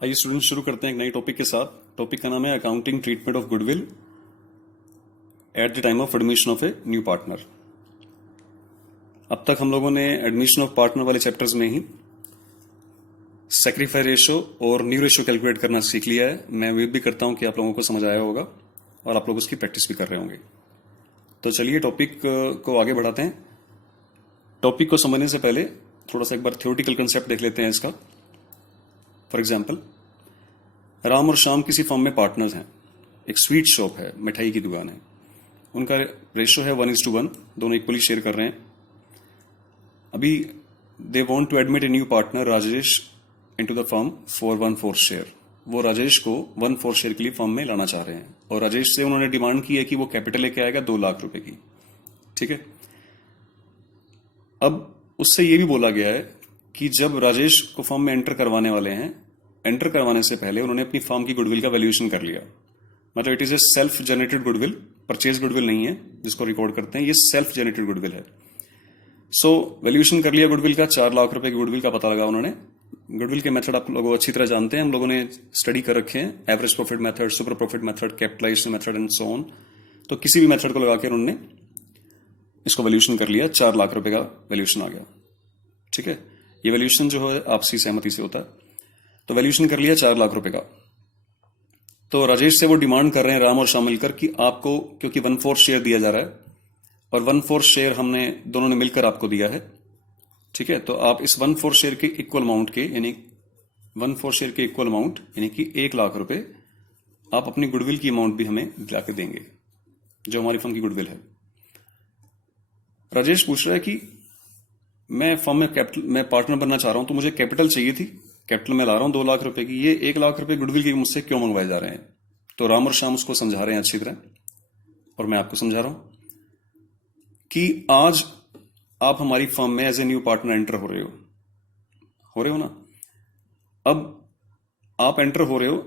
आइए स्टूडेंट शुरू करते हैं एक नई टॉपिक के साथ। टॉपिक का नाम है accounting treatment of goodwill eight the time of admission of A new partner. अब तक हम लोगों ने एडमिशन ऑफ पार्टनर वाले चैप्टर्स में ही सैक्रिफाई रेशो और न्यू रेशो कैलकुलेट करना सीख लिया है। मैं उम्मीद भी करता हूं कि आप लोगों को समझ आया होगा और आप लोग उसकी प्रैक्टिस भी कर रहे होंगे। तो चलिए टॉपिक को आगे बढ़ाते हैं। टॉपिक को समझने से पहले थोड़ा सा एक बार थ्योरेटिकल कंसेप्ट देख लेते हैं इसका। फॉर एग्जाम्पल, राम और श्याम किसी फर्म में पार्टनर्स हैं। एक स्वीट शॉप है, मिठाई की दुकान है। उनका रेशो है 1:1, दोनों इक्वली शेयर कर रहे हैं। अभी they want to admit a new partner Rajesh into the firm for 1/4 share. वो राजेश को 1/4 शेयर के लिए फर्म में लाना चाह रहे हैं और राजेश से उन्होंने डिमांड की है कि वो कैपिटल लेके आएगा 2 लाख रुपए की। ठीक है। अब उससे ये भी बोला गया है कि जब राजेश को फर्म में एंटर करवाने वाले हैं, एंटर करवाने से पहले उन्होंने अपनी फर्म की गुडविल का वैल्यूएशन कर लिया। मतलब it is a self generated goodwill, purchase goodwill नहीं है जिसको रिकॉर्ड करते हैं, ये सेल्फ जनरेटेड गुडविल है। सो वैल्यूएशन कर लिया गुडविल का, 4 लाख रुपए की गुडविल का पता लगा उन्होंने। गुडविल के मेथड आप लोग अच्छी तरह जानते हैं, हम लोगों ने स्टडी कर रखे हैं, average profit method, super profit method, capitalization method and so on. तो किसी भी मेथड को लगाकर उन्होंने इसको वैल्यूएशन कर लिया, 4 लाख रुपए का वैल्यूएशन आ गया। ठीक है। ये वैल्यूएशन जो है आपसी सहमति से होता है। तो वैल्यूएशन कर लिया 4 लाख रुपए का। तो राजेश से वो डिमांड कर रहे हैं, राम और श्याम मिलकर, कि आपको, क्योंकि 1/4 शेयर दिया जा रहा है और 1/4 शेयर हमने दोनों ने मिलकर आपको दिया है। ठीक है। तो आप इस 1/4 शेयर के इक्वल अमाउंट के, यानी 1/4 शेयर के इक्वल अमाउंट यानी कि 1 लाख रुपए आप अपनी गुडविल की अमाउंट भी हमें दिला के देंगे, जो हमारी फर्म की गुडविल है। राजेश पूछ रहा है कि मैं फर्म में कैपिटल, मैं पार्टनर बनना चाह रहा हूं, तो मुझे कैपिटल चाहिए थी, कैपिटल में ला रहा हूं 2 लाख रुपए की, ये 1 लाख रुपए गुडविल की मुझसे क्यों मंगवाए जा रहे हैं। तो राम और श्याम उसको समझा रहे हैं अच्छी तरह, और मैं आपको समझा रहा हूं कि आज आप हमारी फर्म में as a new partner enter हो रहे हो ना। अब आप एंटर हो रहे हो,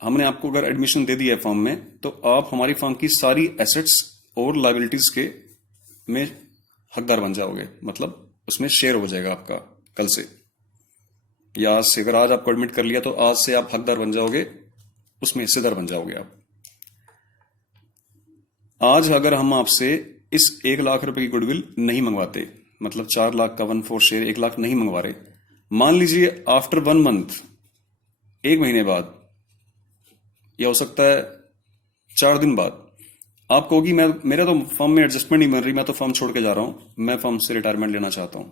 हमने आपको अगर एडमिशन दे दिया है फर्म में, तो आप हमारी फर्म की सारी एसेट्स और लायबिलिटीज के में हकदार बन जाओगे। मतलब उसमें शेयर हो जाएगा आपका कल से, या आज से। अगर आज आपको एडमिट कर लिया तो आज से आप हकदार बन जाओगे, उसमें हिस्सेदार बन जाओगे आप। आज अगर हम आपसे इस 1 लाख रुपए की गुडविल नहीं मंगवाते, मतलब 4 लाख का 1/4 शेयर 1 लाख नहीं मंगवा रहे, मान लीजिए आफ्टर 1 मंथ, 1 महीने बाद, या हो सकता है 4 दिन बाद, आप कहोगी मैं, मेरा तो फर्म में एडजस्टमेंट नहीं बन रही, मैं तो फर्म छोड़ के जा रहा हूं, मैं फर्म से रिटायरमेंट लेना चाहता हूं,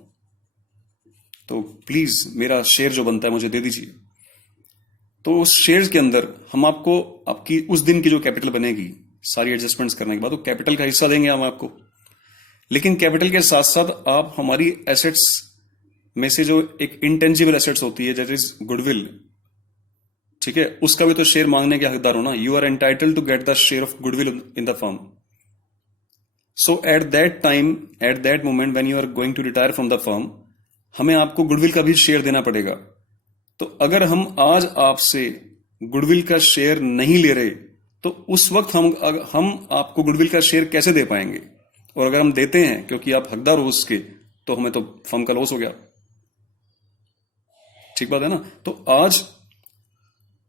तो प्लीज मेरा शेयर जो बनता है मुझे दे दीजिए। तो उस शेयर के अंदर हम आपको आपकी उस दिन की जो कैपिटल बनेगी, सारी एडजस्टमेंट्स करने के बाद, वो कैपिटल का हिस्सा देंगे हम आपको। लेकिन कैपिटल के साथ साथ आप हमारी एसेट्स में से जो एक इंटेंजिबल एसेट्स होती है, दैट इज गुडविल, ठीक है, उसका भी तो शेयर मांगने के हकदार हो ना। You are entitled to get the share of goodwill in the firm. So at that time, at that moment when you are going to retire from the firm, हमें आपको गुडविल का भी शेयर देना पड़ेगा। तो अगर हम आज आपसे गुडविल का शेयर नहीं ले रहे, तो उस वक्त हम आपको गुडविल का शेयर कैसे दे पाएंगे। और अगर हम देते हैं, क्योंकि आप हकदार हो उसके, तो हमें तो फर्म का लॉस हो गया। ठीक बात है ना। तो आज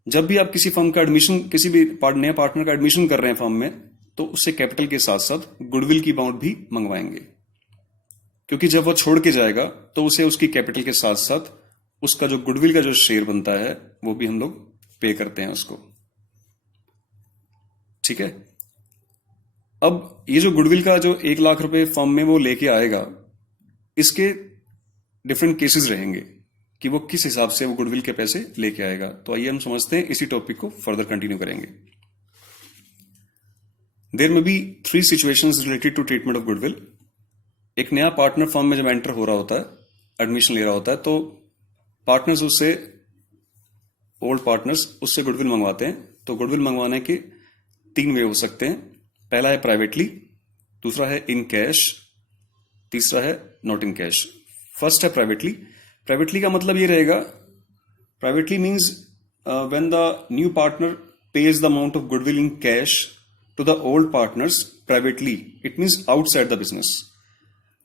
जब भी आप किसी फर्म का एडमिशन, किसी भी नए पार्टनर का एडमिशन कर रहे हैं फर्म में, तो उससे कैपिटल के साथ साथ गुडविल की अमाउंट भी मंगवाएंगे। क्योंकि जब वो छोड़ के जाएगा तो उसे उसकी कैपिटल के साथ साथ उसका जो गुडविल का जो शेयर बनता है वो भी हम लोग पे करते हैं उसको। ठीक है। अब ये जो गुडविल का जो 1 लाख रुपए फर्म में वो लेके आएगा, इसके डिफरेंट केसेस रहेंगे कि वो किस हिसाब से वो गुडविल के पैसे लेके आएगा। तो आइए हम समझते हैं, इसी टॉपिक को फर्दर कंटिन्यू करेंगे। There may be 3 situations related to treatment of goodwill. एक नया पार्टनर फर्म में जब एंटर हो रहा होता है, एडमिशन ले रहा होता है, तो पार्टनर्स उससे, ओल्ड पार्टनर्स उससे गुडविल मंगवाते हैं। तो गुडविल मंगवाने के 3 वे हो सकते हैं। पहला है प्राइवेटली, दूसरा है इन कैश, तीसरा है नॉट इन कैश। फर्स्ट है प्राइवेटली। प्राइवेटली का मतलब ये रहेगा, privately means when the new partner pays the amount of goodwill in cash to the old partners privately, it means outside the business.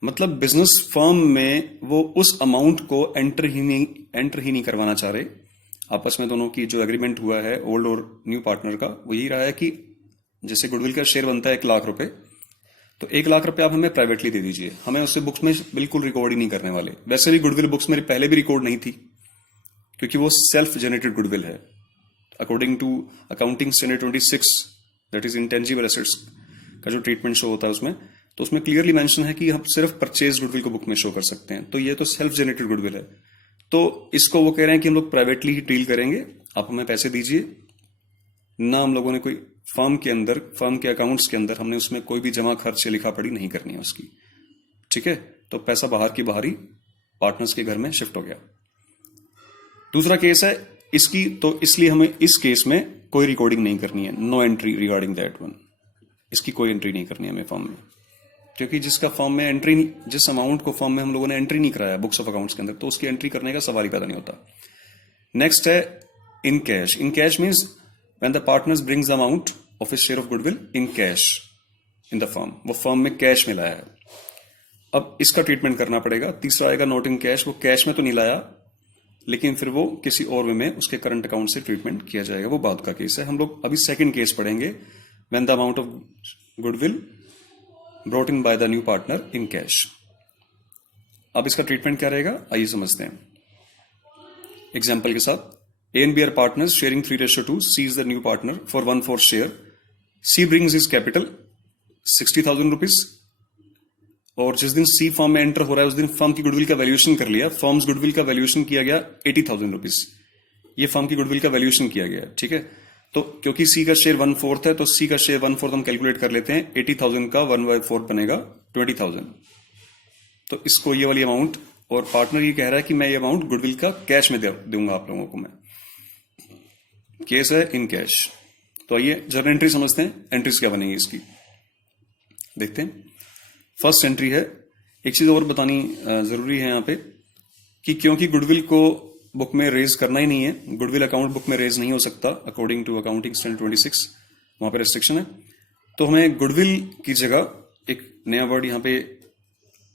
मतलब बिजनेस फर्म में वो उस amount को एंटर ही नहीं करवाना चाह रहे, आपस में दोनों की जो एग्रीमेंट हुआ है ओल्ड और न्यू पार्टनर का, वो यही रहा है कि जैसे गुडविल का शेयर बनता है 1,00,000 रुपए, तो 1,00,000 रुपए आप हमें प्राइवेटली दे दीजिए, हमें उससे बुक्स में बिल्कुल रिकॉर्ड ही नहीं करने वाले। वैसे भी गुडविल बुक्स मेरी पहले भी रिकॉर्ड नहीं थी, क्योंकि वो सेल्फ जनरेटेड गुडविल है according to accounting standard 26, that is intangible assets का जो ट्रीटमेंट शो होता है उसमें, तो उसमें क्लियरली मेंशन है कि हम सिर्फ परचेज गुडविल को बुक में शो कर सकते हैं। तो ये तो सेल्फ जनरेटेड गुडविल है, तो इसको वो कह रहे हैं कि हम लोग प्राइवेटली ही डील करेंगे, आप हमें पैसे दीजिए ना। हम लोगों ने कोई फर्म के अंदर, फर्म के अकाउंट्स के अंदर हमने उसमें कोई भी जमा खर्च या लिखा पड़ी नहीं करनी है उसकी, ठीक है। तो पैसा बाहर की बाहर ही पार्टनर्स के घर में शिफ्ट हो गया। दूसरा केस है इसकी, तो इसलिए हमें इस केस में कोई रिकॉर्डिंग नहीं करनी है, no entry regarding that one. इसकी कोई एंट्री नहीं करनी है हमें फॉर्म में, क्योंकि जिसका फॉर्म में एंट्री, जिस अमाउंट को फॉर्म में हम लोगों ने एंट्री नहीं कराया बुक्स ऑफ अकाउंट्स के अंदर, तो उसकी एंट्री करने का सवाल ही पैदा नहीं होता। नेक्स्ट है in cash. In cash means when the partners brings the amount of his share of goodwill in cash in the firm, वो फर्म में कैश में लाया है। अब इसका ट्रीटमेंट करना पड़ेगा। तीसरा आएगा नॉट इन कैश, वो कैश में तो नहीं लाया, लेकिन फिर वो किसी और वे में उसके करंट अकाउंट से ट्रीटमेंट किया जाएगा, वो बाद का केस है। हम लोग अभी सेकंड केस पढ़ेंगे, when the amount of goodwill brought in by the new partner in cash. अब इसका ट्रीटमेंट क्या रहेगा, आइए समझते हैं एग्जाम्पल के साथ। A and B are partners sharing 3:2. C is the new partner for 1/4 share. C brings his capital 60,000 rupees, और जिस दिन C फॉर्म में एंटर हो रहा है उस दिन फर्म की गुडविल का वैल्यूएशन कर लिया। फर्म्स गुडविल का वैल्यूएशन किया गया 80,000 रुपीज, ये फर्म की गुडविल का वैल्यूएशन किया गया, ठीक है। तो क्योंकि C का शेयर 1/4 है, तो C का शेयर 1/4 हम कैलकुलेट कर लेते हैं। 80,000 का 1/4 बनेगा 20,000। तो इसको ये वाली अमाउंट, और पार्टनर ये कह रहा है कि मैं ये अमाउंट गुडविल का कैश में दूंगा आप लोगों को मैं। केस है इन कैश। तो आइए जर्नल एंट्री समझते हैं, एंट्रीज क्या बनेगी इसकी देखते हैं। फर्स्ट एंट्री है, एक चीज और बतानी जरूरी है यहां पे कि क्योंकि गुडविल को बुक में रेज करना ही नहीं है, गुडविल अकाउंट बुक में रेज नहीं हो सकता अकॉर्डिंग टू अकाउंटिंग स्टैंडर्ड 26, वहां पे रेस्ट्रिक्शन है। तो हमें गुडविल की जगह एक नया वर्ड यहां पे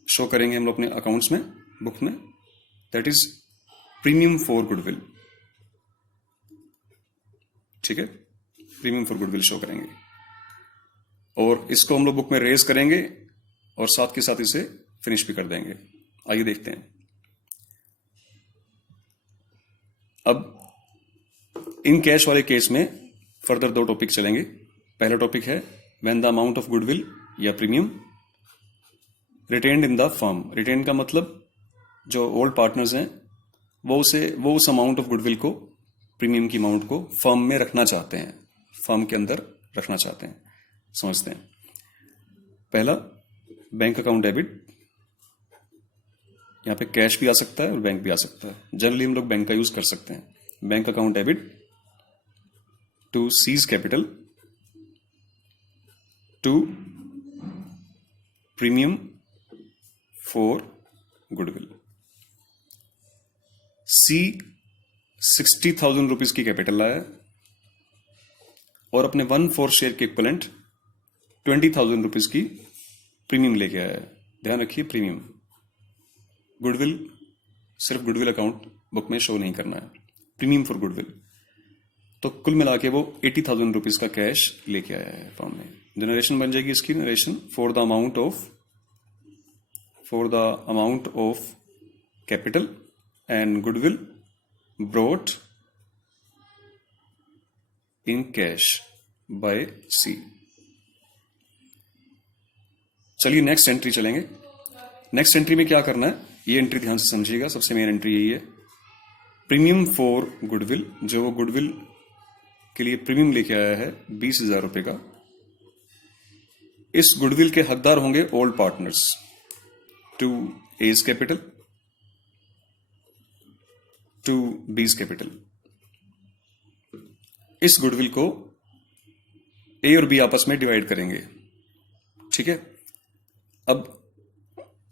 शो करेंगे हम लोग अपने अकाउंट्स में, बुक में, that is premium for goodwill, ठीक है। प्रीमियम फॉर गुडविल शो करेंगे, और इसको हम लोग बुक में रेज करेंगे और साथ के साथ इसे फिनिश भी कर देंगे। आइए देखते हैं। अब इन कैश वाले केस में फर्दर दो टॉपिक चलेंगे। पहला टॉपिक है when the amount of goodwill या premium retained in the firm. Retain का मतलब जो ओल्ड पार्टनर्स हैं वो उस अमाउंट ऑफ गुडविल को, प्रीमियम की अमाउंट को फर्म में रखना चाहते हैं, फर्म के अंदर रखना चाहते हैं। समझते हैं। पहला बैंक अकाउंट डेबिट, यहां पे कैश भी आ सकता है और बैंक भी आ सकता है। जनरली हम लोग बैंक का यूज कर सकते हैं। Bank account debit to C's capital to premium for goodwill. C 60,000 rupees की कैपिटल लाया और अपने 1/4 शेयर के इक्विवेलेंट 20,000 रुपीज की प्रीमियम लेके आया है। ध्यान रखिए, प्रीमियम। गुडविल सिर्फ गुडविल अकाउंट बुक में शो नहीं करना है, प्रीमियम फॉर गुडविल। तो कुल मिला के वो 80,000 रुपीज का कैश लेके आया है फॉर्म में। जो नरेशन बन जाएगी इसकी, narration for the amount of capital and goodwill brought in cash by C. चलिए नेक्स्ट एंट्री चलेंगे। नेक्स्ट एंट्री में क्या करना है, ये एंट्री ध्यान से समझिएगा, सबसे मेन एंट्री यही है। प्रीमियम फॉर गुडविल, जो वो गुडविल के लिए प्रीमियम लेके आया है 20,000 रुपए का, इस गुडविल के हकदार होंगे old partners to A's capital to B's capital. इस गुडविल को ए और बी आपस में डिवाइड करेंगे, ठीक है। अब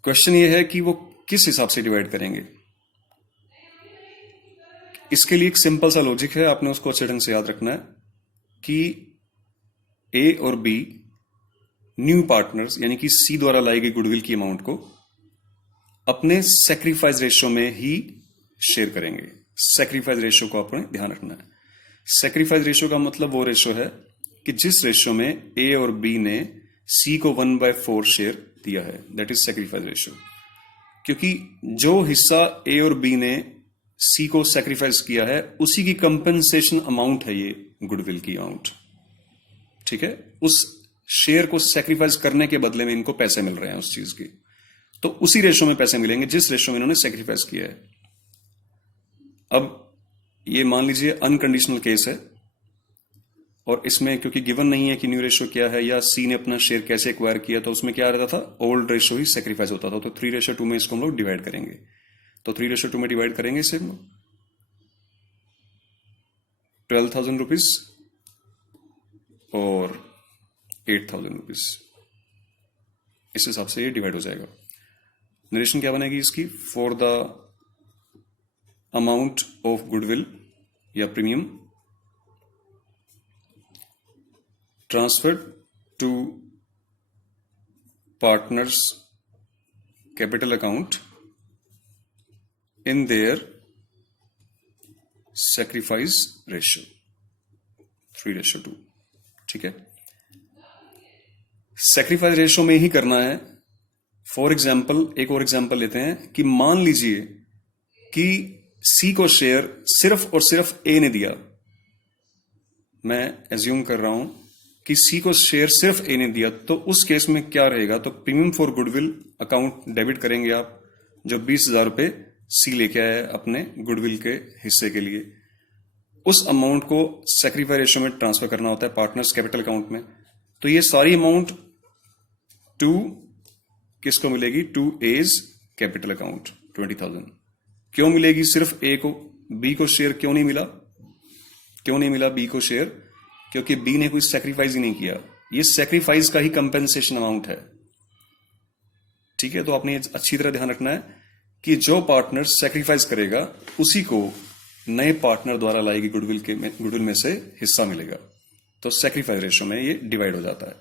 क्वेश्चन ये है कि वो किस हिसाब से डिवाइड करेंगे। इसके लिए एक सिंपल सा लॉजिक है, आपने उसको अच्छे ढंग से याद रखना है कि ए और बी न्यू पार्टनर्स यानी कि सी द्वारा लाई गई गुडविल की अमाउंट को अपने सैक्रिफाइस रेशियो में ही शेयर करेंगे। सेक्रीफाइस रेशियो को आपने ध्यान रखना है। सेक्रीफाइस रेशियो का मतलब वो रेशियो है कि जिस रेशियो में ए और बी ने सी को 1/4 शेयर दिया है, दैट इज सेक्रीफाइस रेशियो। क्योंकि जो हिस्सा ए और बी ने सी को सेक्रीफाइस किया है उसी की कंपेंसेशन अमाउंट है ये गुडविल की अमाउंट। ठीक है, उस शेयर को सेक्रीफाइस करने के बदले में इनको पैसे मिल रहे हैं उस चीज की, तो उसी रेशो में पैसे मिलेंगे जिस रेशो में इन्होंने सेक्रीफाइस किया है। अब ये मान लीजिए अनकंडीशनल केस है और इसमें क्योंकि गिवन नहीं है कि न्यू रेशो क्या है या सी ने अपना शेयर कैसे एक्वायर किया, तो उसमें क्या रहता था, ओल्ड रेशो ही सेक्रीफाइस होता था। तो 3:2 में इसको हम लोग डिवाइड करेंगे। तो 3:2 में डिवाइड करेंगे इसे हम लोग 12,000 रुपीज और 8,000 रुपीज, इस हिसाब से ये डिवाइड हो जाएगा। नरेशन क्या बनेगी इसकी, for the amount of goodwill या premium transferred to partners capital account in their sacrifice ratio 3:2। ठीक है, सेक्रीफाइस रेशियो में ही करना है। फॉर एग्जाम्पल एक और एग्जाम्पल लेते हैं कि मान लीजिए कि सी को शेयर सिर्फ और सिर्फ ए ने दिया। मैं एज्यूम कर रहा हूं कि सी को शेयर सिर्फ ए ने दिया, तो उस केस में क्या रहेगा, तो premium for goodwill account debit करेंगे आप, जो 20,000 रुपए सी लेके आया अपने गुडविल के हिस्से के लिए। उस अमाउंट को सेक्रीफाइस रेशियो में ट्रांसफर करना होता है पार्टनर्स कैपिटल अकाउंट में। तो ये सारी अमाउंट टू किसको मिलेगी, टू एज कैपिटल अकाउंट 20,000। क्यों मिलेगी सिर्फ ए को, बी को शेयर क्यों नहीं मिला, क्यों नहीं मिला बी को शेयर, क्योंकि बी ने कोई सेक्रीफाइस ही नहीं किया। ये सेक्रीफाइस का ही कंपेंसेशन अमाउंट है। ठीक है, तो आपने अच्छी तरह ध्यान रखना है कि जो पार्टनर सेक्रीफाइस करेगा उसी को नए पार्टनर द्वारा लाएगी गुडविल में से हिस्सा मिलेगा। तो सेक्रीफाइस रेशियो में ये डिवाइड हो जाता है।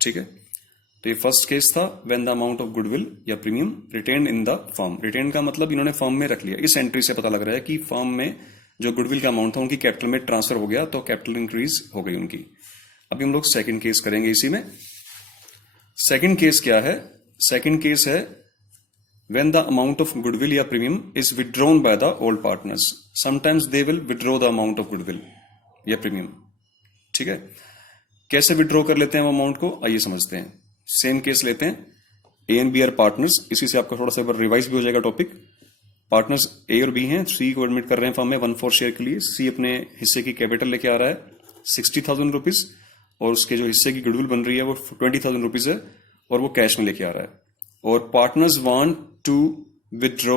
ठीक है, तो ये फर्स्ट केस था, when the amount of goodwill या premium retain in the firm. Retain का मतलब इन्होंने फर्म में रख लिया। इस एंट्री से पता लग रहा है कि फर्म में जो गुडविल का अमाउंट था उनकी कैपिटल में ट्रांसफर हो गया, तो कैपिटल इंक्रीज हो गई उनकी। अभी हम लोग सेकंड केस करेंगे इसी में। सेकंड केस क्या है, सेकंड केस है when the amount of goodwill या premium is withdrawn by the old partners. Sometimes they will withdraw the amount of goodwill या premium. ठीक है, कैसे विड्रॉ कर लेते हैं वो अमाउंट को, आइए समझते हैं। सेम केस लेते हैं, A and B are partners. इसी से आपका थोड़ा सा रिवाइज भी हो जाएगा टॉपिक। पार्टनर्स ए और बी हैं, सी को एडमिट कर रहे हैं फर्म में 1/4 शेयर के लिए। सी अपने हिस्से की कैपिटल लेके आ रहा है 60,000 रुपीज और उसके जो हिस्से की गुडविल बन रही है वो 20,000 रुपीज है और वो कैश में लेके आ रहा है। और partners want to withdraw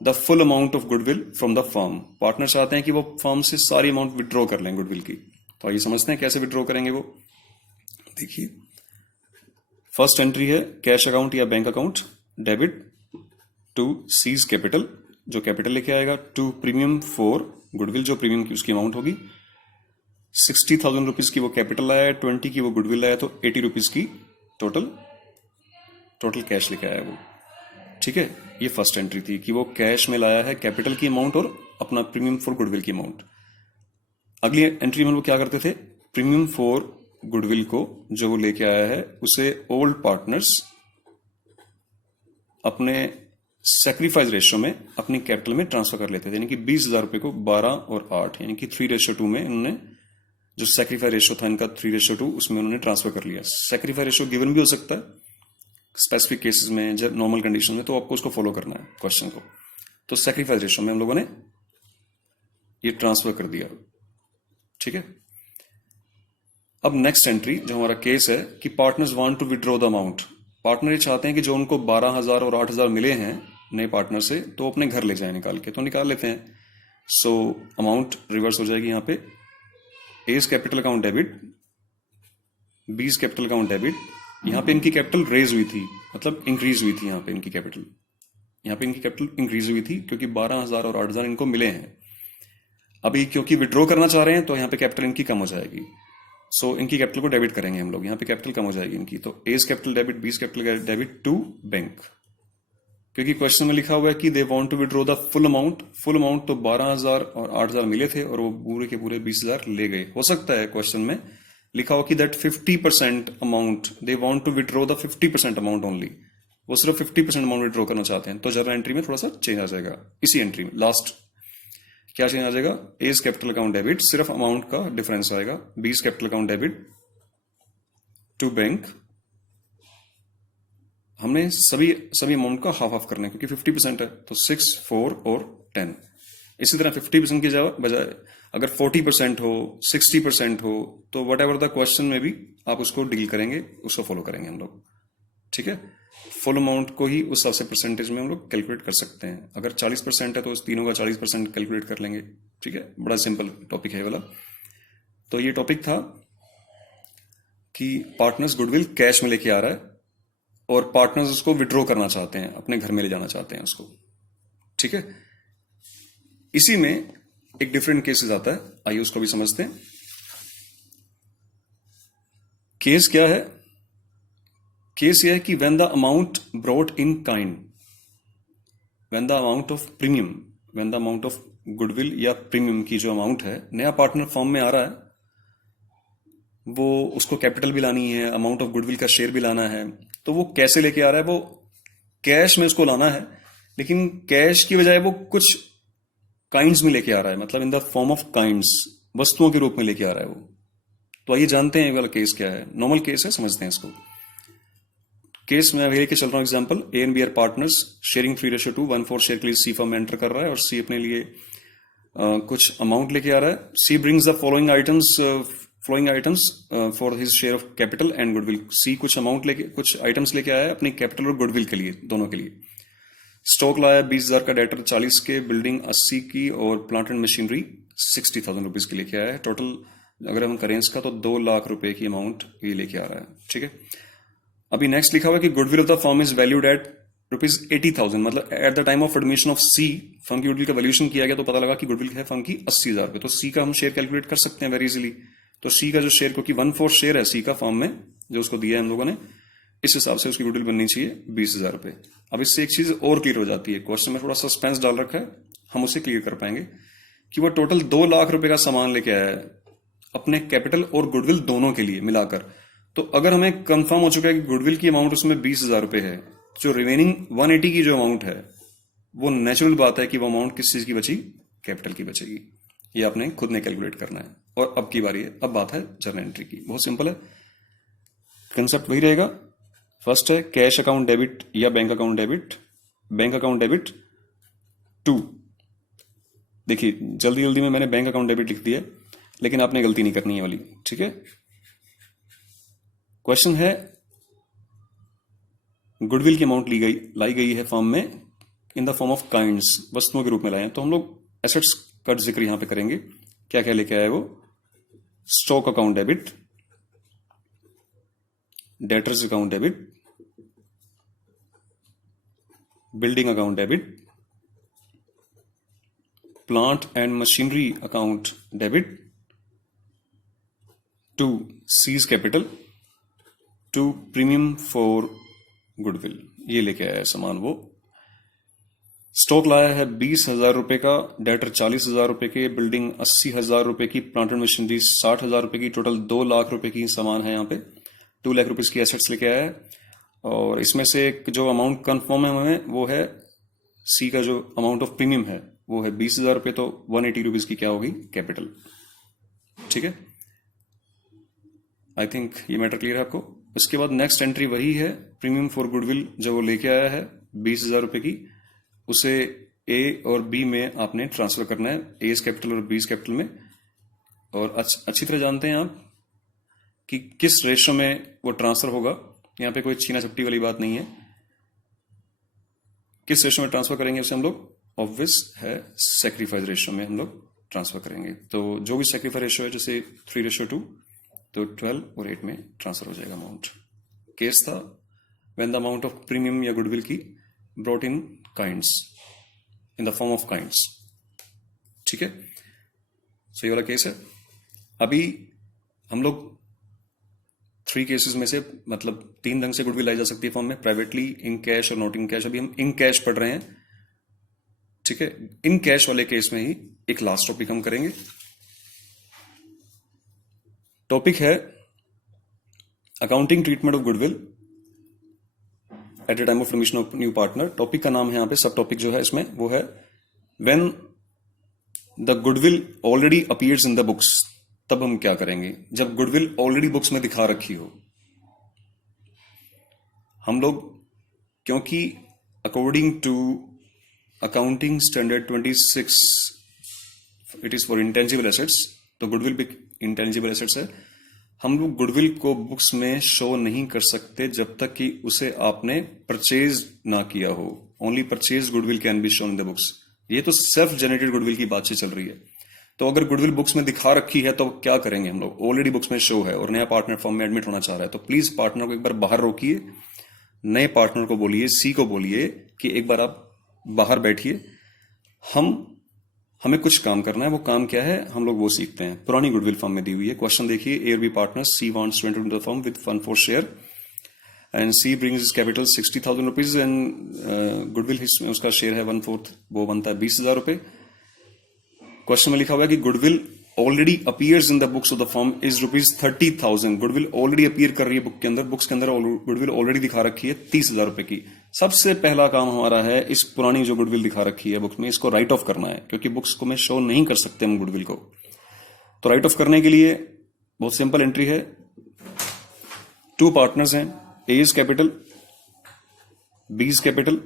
the full amount of goodwill from the firm. Partner चाहते हैं कि वो फर्म से सारी अमाउंट विथड्रॉ कर लें गुडविल की। तो आइए समझते हैं कैसे विथड्रॉ करेंगे वो। देखिए, फर्स्ट एंट्री है कैश अकाउंट या bank account, debit to C's capital, जो कैपिटल लेके आएगा, टू प्रीमियम फॉर गुडविल, जो प्रीमियम की उसकी अमाउंट होगी। 60,000 रुपीज की वो कैपिटल आया है, 20 की वो गुडविल आया, तो 80 रुपीज की टोटल कैश लेके आया वो। ठीक है, ये फर्स्ट एंट्री थी कि वो कैश में लाया है कैपिटल की अमाउंट और अपना प्रीमियम फॉर गुडविल की अमाउंट। अगली एंट्री में वो क्या करते थे, प्रीमियम फॉर गुडविल को जो वो लेके आया है उसे ओल्ड पार्टनर्स अपने सेक्रीफाइस रेशियो में अपनी कैपिटल में ट्रांसफर कर लेते थे। यानी कि 20,000 रुपए को 12 और 8 यानी कि 3:2 में इन्होंने जो सेक्रीफाइस रेशियो था इनका 3:2 उसमें उन्होंने ट्रांसफर कर लिया। सेक्रीफाइस रेशियो गिवन भी हो सकता है स्पेसिफिक केसेस में, जब नॉर्मल कंडीशन में, तो आपको उसको फॉलो करना है क्वेश्चन को। तो सेक्रीफाइस रेशियो में हम लोगों ने ये ट्रांसफर कर दिया। ठीक है, अब नेक्स्ट एंट्री जो हमारा केस है कि partners want to withdraw the amount. Partner ये चाहते हैं कि जो उनको 12,000 और 8,000 मिले हैं नए पार्टनर से, तो अपने घर ले जाए निकाल के, तो निकाल लेते हैं। सो अमाउंट रिवर्स हो जाएगी यहाँ पे, A's capital account debit, B's capital account debit. यहाँ पे इनकी कैपिटल रेज हुई थी, मतलब इंक्रीज हुई थी। यहाँ पे इनकी कैपिटल इंक्रीज हुई थी क्योंकि 12,000 और 8,000 इनको मिले हैं। अभी क्योंकि विड्रॉ करना चाह रहे हैं तो यहाँ पे कैपिटल इनकी कम हो जाएगी। सो इनकी कैपिटल को डेबिट करेंगे हम लोग, यहाँ पे कैपिटल कम हो जाएगी इनकी। तो A's capital debit, B's capital debit to bank, क्योंकि क्वेश्चन में लिखा हुआ है कि they want to withdraw the full amount. Full amount तो 12,000 और 8,000 मिले थे और वो पूरे के पूरे 20,000 ले गए। हो सकता है क्वेश्चन में लिखा हो कि that 50% amount they want to withdraw the 50% amount only, वो सिर्फ 50% अमाउंट विड्रॉ करना चाहते हैं, तो जर्नल एंट्री में थोड़ा सा चेंज आ जाएगा। इसी एंट्री में लास्ट क्या चेंज आ जाएगा, एज कैपिटल अकाउंट डेबिट, सिर्फ अमाउंट का डिफरेंस आएगा। B's capital account debit to bank, हमने सभी अमाउंट का हाफ हाफ करना है क्योंकि 50% है, तो 6, 4 और 10। इसी तरह 50% की बजाय अगर 40% हो, 60% हो, तो वट एवर द क्वेश्चन में भी आप उसको डील करेंगे, उसको फॉलो करेंगे हम लोग। ठीक है, फुल अमाउंट को ही उस हिसाब से परसेंटेज में हम लोग कैलकुलेट कर सकते हैं। अगर 40% है तो उस तीनों का 40% कैलकुलेट कर लेंगे। ठीक है, बड़ा सिंपल टॉपिक है वाला। तो ये टॉपिक था कि पार्टनर्स गुडविल कैश में लेके आ रहा है और पार्टनर्स उसको विड्रॉ करना चाहते हैं, अपने घर में ले जाना चाहते हैं उसको। ठीक है, इसी में एक डिफरेंट केसेस आता है, आइए उसको भी समझते हैं। केस क्या है, केस यह है कि when the amount brought in kind, when the amount of premium, when the amount of goodwill या प्रीमियम की जो अमाउंट है, नया पार्टनर फॉर्म में आ रहा है, वो उसको कैपिटल भी लानी है, अमाउंट ऑफ गुडविल का शेयर भी लाना है, तो वो कैसे लेके आ रहा है, वो कैश में उसको लाना है, लेकिन कैश की बजाय वो कुछ काइंड्स में लेके आ रहा है, मतलब in the form of kinds, वस्तुओं के रूप में लेके आ रहा है वो। तो आइए जानते हैं ये वाला केस क्या है। नॉर्मल केस है, समझते हैं इसको। केस में अभी लेके चल रहा हूं example, A and B are partners sharing 3:2, 1/4 share के लिए सी फर्म में एंटर कर रहा है और सी अपने लिए कुछ अमाउंट लेके आ रहा है। C brings the following items for his share of capital and goodwill. C कुछ आइटम्स लेके आया है अपनी कैपिटल और गुडविल के लिए, दोनों के लिए। स्टॉक लाया 20,000 का, डेटर 40 के, बिल्डिंग 80 की और प्लांट एंड मशीनरी 60,000 रुपीज की लेके आया है। टोटल अगर हम करें इसका तो 2 लाख रुपए की अमाउंट ये लेके आ रहा है। ठीक है, अभी नेक्स्ट लिखा हुआ है कि goodwill of the firm is valued at ₹80,000, मतलब at the time of admission of C firm की गुडविल का वैल्यूएशन किया गया तो पता लगा कि गुडविल है फर्म की 80,000 रुपए। तो सी का हम शेयर कैलकुलेट कर सकते हैं वेरी इजीली। तो सी का जो शेयर, क्योंकि 1/4 शेयर है सी का फर्म में जो उसको दिया है हम लोगों ने, इस हिसाब से उसकी गुडविल बननी चाहिए 20,000 रुपए। अब इससे एक चीज और क्लियर हो जाती है, क्वेश्चन में थोड़ा सस्पेंस डाल रखा है, हम उसे क्लियर कर पाएंगे कि वो टोटल 2 लाख रुपए का सामान लेके आया है अपने कैपिटल और गुडविल दोनों के लिए मिलाकर। तो अगर हमें कंफर्म हो चुका है कि गुडविल की अमाउंट उसमें 20,000 रुपए है, जो रिमेनिंग 180 की जो अमाउंट है, वो नेचुरल बात है कि वो अमाउंट किस चीज की बची, कैपिटल की बचेगी। ये आपने खुद ने कैलकुलेट करना है। और अब की बारी है, अब बात है जर्नल एंट्री की। बहुत सिंपल है, कंसेप्ट वही रहेगा। फर्स्ट है कैश अकाउंट डेबिट या bank account debit. Bank account debit to, देखिए जल्दी जल्दी में मैंने बैंक अकाउंट डेबिट लिख दिया, लेकिन आपने गलती नहीं करनी है वाली। ठीक है, क्वेश्चन है गुडविल की अमाउंट लाई गई है फर्म में in the form of kinds, वस्तुओं के रूप में लाए हैं। तो हम लोग एसेट्स का जिक्र यहां पे करेंगे। क्या क्या लेके आए वो, stock account debit, debtors account debit, building account debit, plant and machinery account debit, to C's capital, to premium for goodwill. ये लेके आया है सामान वो। स्टॉक लाया है 20,000 रुपए का, डेटर 40,000 रुपए के, बिल्डिंग 80,000 रुपए की, प्लांट एंड मशीनरी 60,000 रुपए की, टोटल 2 लाख रुपए की सामान है यहाँ पे। 2 लाख रुपीज की एसेट्स लेके आया है। और इसमें से जो अमाउंट कंफर्म है हमें वो है सी का जो अमाउंट ऑफ प्रीमियम है वो है 20,000 रुपए, तो 180 रुपीज की क्या होगी, कैपिटल। ठीक है, आई थिंक ये मैटर क्लियर है आपको। इसके बाद नेक्स्ट एंट्री वही है, प्रीमियम फॉर गुडविल जो वो लेके आया है 20,000 रुपए की, उसे ए और बी में आपने ट्रांसफर करना है, एज कैपिटल और बीज कैपिटल में। और अच्छी तरह जानते हैं आप कि किस रेशो में वो ट्रांसफर होगा। यहाँ पे कोई छीना झपटी वाली बात नहीं है। किस रेशो में ट्रांसफर करेंगे उसे हम लोग, ऑब्वियस है सेक्रीफाइस रेशो में हम लोग ट्रांसफर करेंगे। तो जो भी सेक्रीफाइस रेशो है, जैसे 3:2, तो 12 और 8 में ट्रांसफर हो जाएगा अमाउंट। केस था when the amount of premium या गुडविल की brought in kinds, in the form of kinds. ठीक है, सो ये वाला केस है। अभी हम लोग 3 केसेस में से मतलब 3 ढंग से गुडविल लाई जा सकती है फॉर्म में, प्राइवेटली, इन कैश और नॉट इन कैश। अभी हम इन कैश पढ़ रहे हैं, ठीक है। इन कैश वाले केस में ही एक लास्ट टॉपिक हम करेंगे। टॉपिक है accounting treatment of goodwill eight the time of formation of new partner. Topic का नाम है यहां पे, सब टॉपिक जो है इसमें वो है when the goodwill already appears in the books. तब हम क्या करेंगे जब गुडविल ऑलरेडी बुक्स में दिखा रखी हो। हम लोग, क्योंकि according to accounting standard 26 it is for intangible assets, तो गुडविल भी इंटेंजिबल एसेट्स है। हम लोग गुडविल को बुक्स में शो नहीं कर सकते जब तक कि उसे आपने परचेज ना किया हो। Only purchase goodwill can be shown in the books. ये तो सेल्फ जनरेटेड गुडविल की बात से चल रही है। तो अगर गुडविल बुक्स में दिखा रखी है तो क्या करेंगे हम लोग? ऑलरेडी बुक्स में शो है और नया पार्टनर फॉर्म में एडमिट होना चाह रहा है, तो प्लीज पार्टनर को एक बार बाहर रोकिए, नए पार्टनर को बोलिए, सी को बोलिए कि एक बार आप बाहर बैठिए, हमें कुछ काम करना है। वो काम क्या है हम लोग वो सीखते हैं। पुरानी गुडविल फॉर्म में दी हुई है। क्वेश्चन देखिए, ए और B partners, C wants to enter into the firm with 1/4 share and C brings his capital 60,000 rupees and goodwill में उसका शेयर है 1/4, वो बनता है 20,000 रुपए। क्वेश्चन में लिखा हुआ है कि goodwill already appears in the books of the firm is ₹30,000। Goodwill already appear कर रही है बुक के अंदर, बुक्स के अंदर गुडविल ऑलरेडी दिखा रखी है 30,000 रुपए की। सबसे पहला काम हमारा है इस पुरानी जो गुडविल दिखा रखी है बुक्स में, इसको राइट ऑफ करना है, क्योंकि बुक्स को में शो नहीं कर सकते हम गुडविल को। तो राइट ऑफ करने के लिए बहुत सिंपल एंट्री है। 2 पार्टनर्स हैं, A is capital, B is capital,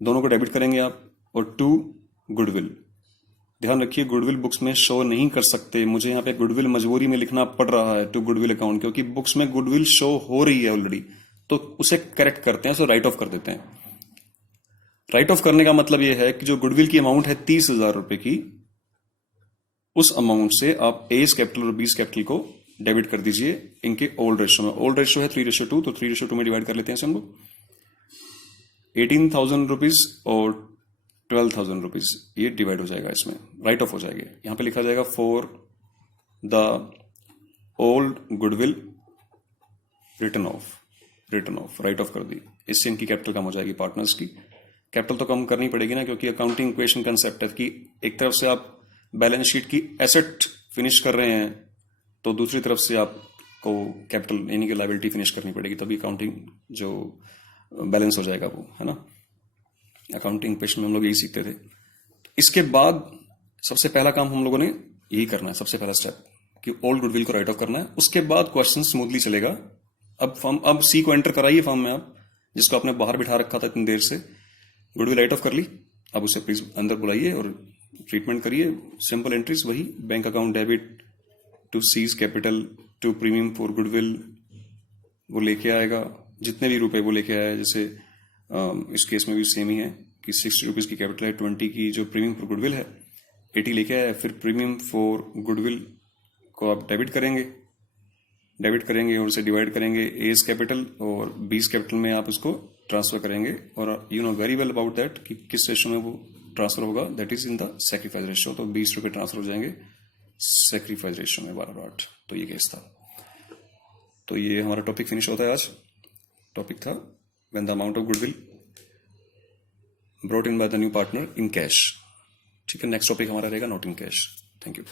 दोनों को डेबिट करेंगे आप, और 2 गुडविल। ध्यान रखिए गुडविल बुक्स में शो नहीं कर सकते। मुझे यहाँ पे गुडविल मजबूरी में लिखना पड़ रहा है टू गुडविल अकाउंट, क्योंकि बुक्स में गुडविल शो हो रही है ऑलरेडी। तो उसे करेक्ट करते हैं, सो राइट ऑफ कर देते हैं। राइट ऑफ करने का मतलब यह है कि जो गुडविल की अमाउंट है 30,000 रुपए की, उस अमाउंट से आप एज कैपिटल और बीस कैपिटल को डेबिट कर दीजिए इनके ओल्ड रेशो में। ओल्ड रेशो है 3:2, तो 3:2 में डिवाइड कर लेते हैं हम लोग। 18,000 रुपीज और 12,000 रुपीज ये डिवाइड हो जाएगा, इसमें राइट ऑफ हो जाएगा। यहां पे लिखा जाएगा for the old goodwill return of, right of कर दी। इससे इनकी कैपिटल कम हो जाएगी, पार्टनर्स की कैपिटल तो कम करनी पड़ेगी ना, क्योंकि अकाउंटिंग इक्वेशन कंसेप्ट है कि एक तरफ से आप बैलेंस शीट की एसेट फिनिश कर रहे हैं, तो दूसरी तरफ से आपको कैपिटल यानी कि लायबिलिटी फिनिश करनी पड़ेगी, तभी अकाउंटिंग जो बैलेंस हो जाएगा वो, है ना। अकाउंटिंग इक्वेशन में हम लोग यही सीखते थे। इसके बाद सबसे पहला काम हम लोगों ने यही करना है, सबसे पहला स्टेप कि ओल्ड गुडविल को राइट ऑफ करना है। उसके बाद क्वेश्चन स्मूथली चलेगा। अब सी को एंटर कराइए फॉर्म में आप, जिसको आपने बाहर बिठा रखा था इतनी देर से। गुडविल राइट ऑफ कर ली, अब उसे प्लीज अंदर बुलाइए और ट्रीटमेंट करिए। सिंपल एंट्रीज वही, bank account debit to C's capital to premium for goodwill, वो लेके आएगा जितने भी रुपए वो लेके आया। जैसे इस केस में भी सेम ही है कि 60 रुपीज की कैपिटल है, 20 की जो प्रीमियम फॉर गुडविल है 80 लेके आया। फिर प्रीमियम फॉर गुडविल को आप डेबिट करेंगे और उसे डिवाइड करेंगे एज कैपिटल और बीस कैपिटल में आप उसको ट्रांसफर करेंगे। और you know very well about that कि किस रेशो में वो ट्रांसफर होगा, that is in the sacrifice ratio. तो 20 रुपए ट्रांसफर हो जाएंगे सैक्रिफाइस रेशो में 12/8। तो ये केस था। तो ये हमारा टॉपिक फिनिश होता है आज। टॉपिक था when the amount of goodwill brought in by the new partner in cash. ठीक है, नेक्स्ट टॉपिक हमारा रहेगा not in cash. Thank you.